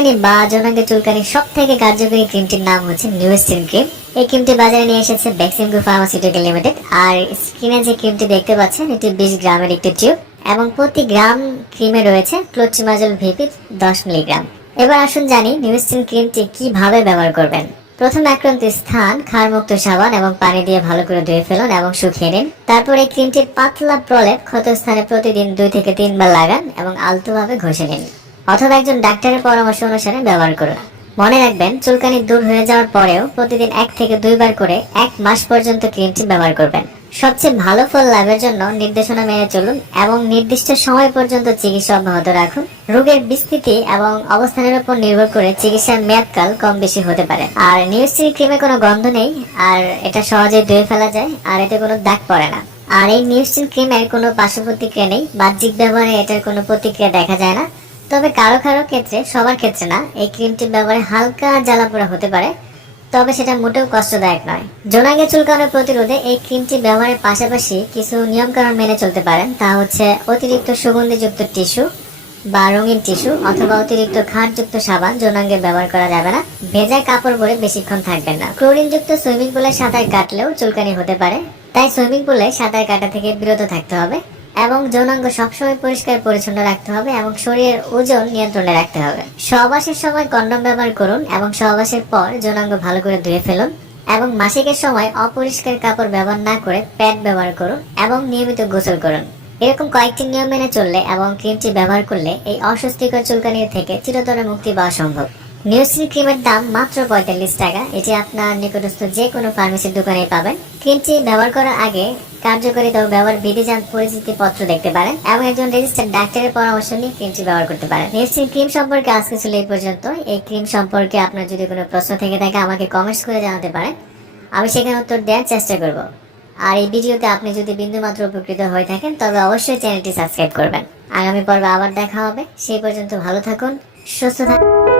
চুলকানি বা যৌনাঙ্গের চুলকানি সব থেকে কার্যকরী ক্রিমটির নাম হচ্ছে নিউস্টিন ক্রিম। এই ক্রিমটি বাজারে নিয়ে এসেছে বেক্সিমকো ফার্মাসিউটিক্যাল লিমিটেড আর স্ক্রিনে যে ক্রিমটি দেখতে পাচ্ছেন, এটি বিশ গ্রামের একটি টিউব এবং প্রতি গ্রাম ক্রিমে রয়েছে ক্লোট্রিমাজল ভিপি দশ মিলিগ্রাম। এবার আসুন জানি নিউস্টিন ক্রিমটি কীভাবে ব্যবহার করবেন। প্রথম আক্রান্ত স্থান, ক্ষারমুক্ত সাবান এবং পানি দিয়ে ভালো করে ধুয়ে ফেলুন এবং শুকিয়ে নিন। তারপর এই ক্রিমটির পাতলা প্রলেপ ক্ষত স্থানে প্রতিদিন দুই থেকে তিনবার লাগান এবং আলতোভাবে ঘষে নিন। অথবা একজন ডাক্তারের পরামর্শ অনুসারে ব্যবহার করুন। মনে রাখবেন, চুলকানি দূর হয়ে যাওয়ার পরেও প্রতিদিন এক থেকে দুইবার করে এক মাস পর্যন্ত ক্রিমটি ব্যবহার করবেন। সবচেয়ে ভালো ফল লাভের জন্য নির্দেশনা মেনে চলুন এবং নির্দিষ্ট সময় পর্যন্ত চিকিৎসা অব্যাহত রাখুন। রোগের বিস্তৃতি এবং অবস্থানের উপর নির্ভর করে চিকিৎসার মেয়াদকাল কম বেশি হতে পারে। আর নিউস্ট্রি ক্রিমে কোনো গন্ধ নেই, আর এটা সহজে ধুয়ে ফেলা যায়, আর এতে কোনো দাগ পড়ে না। আর এই নিউস্টিন ক্রিমের কোনো পার্শ্ব প্রতিক্রিয়া নেই, বাহ্যিক ব্যবহারে এটার কোনো প্রতিক্রিয়া দেখা যায় না। তবে কারও কারও ক্ষেত্রে, সবার ক্ষেত্রে না, এই ক্রিমটি ব্যবহারে হালকা জ্বালাপোড়া হতে পারে, তবে সেটা মোটেও কষ্টদায়ক নয়। জোনাঙ্গে চুলকানোর প্রতিরোধে এই ক্রিমটি ব্যবহারের পাশাপাশি কিছু নিয়মকানুন মেনে চলতে পারেন, তা হচ্ছে অতিরিক্ত সুগন্ধিযুক্ত টিস্যু বা রঙিন টিস্যু অথবা অতিরিক্ত খাটযুক্ত সাবান যৌনাঙ্গে ব্যবহার করা যাবে না। ভেজা কাপড় পরে বেশিক্ষণ থাকবেন না। ক্লোরিনযুক্ত সুইমিং পুলে সাঁতার কাটলেও চুলকানি হতে পারে, তাই সুইমিং পুলে সাঁতার কাটা থেকে বিরত থাকতে হবে। এবং যৌনাঙ্গ সবসময় পরিষ্কার পরিচ্ছন্ন রাখতে হবে এবং শরীরের ওজন নিয়ন্ত্রণে রাখতে হবে। সহবাসের সময় কন্ডম ব্যবহার করুন এবং সহবাসের পর যৌনাঙ্গ ভালো করে ধুয়ে ফেলুন এবং মাসিকের সময় অপরিষ্কার কাপড় ব্যবহার না করে প্যাড ব্যবহার করুন এবং নিয়মিত গোসল করুন। এরকম কয়েকটি নিয়ম মেনে চললে এবং ক্রিমটি ব্যবহার করলে এই অস্বস্তিকর চুলকানির থেকে চিরতরে মুক্তি পাওয়া সম্ভব। নিউসিন ক্রিমের দাম মাত্র পঁয়তাল্লিশ টাকা। এটি আপনার নিকটস্থ যে কোনো ফার্মেসির দোকানে পাবেন। ক্রিমটি ব্যবহার করার আগে কার্যকারিতা ও ব্যবহার বিধিজান পরিচিতি পত্র দেখতে পারেন এবং একজন রেজিস্টার্ড ডাক্তারের পরামর্শ নিয়ে ক্রিমটি ব্যবহার করতে পারেন। নিউসিন ক্রিম সম্পর্কে আজকে ছিল এই পর্যন্ত। এই ক্রিম সম্পর্কে আপনার যদি কোনো প্রশ্ন থেকে থাকে, আমাকে কমেন্টস করে জানাতে পারেন। আমি সেখানে উত্তর দেওয়ার চেষ্টা করব। আর এই ভিডিওতে আপনি যদি বিন্দুমাত্র উপকৃত হয়ে থাকেন, তবে অবশ্যই চ্যানেলটি সাবস্ক্রাইব করবেন। আগামী পর্বে আবার দেখা হবে। সেই পর্যন্ত ভালো থাকুন, সুস্থ থাকুন।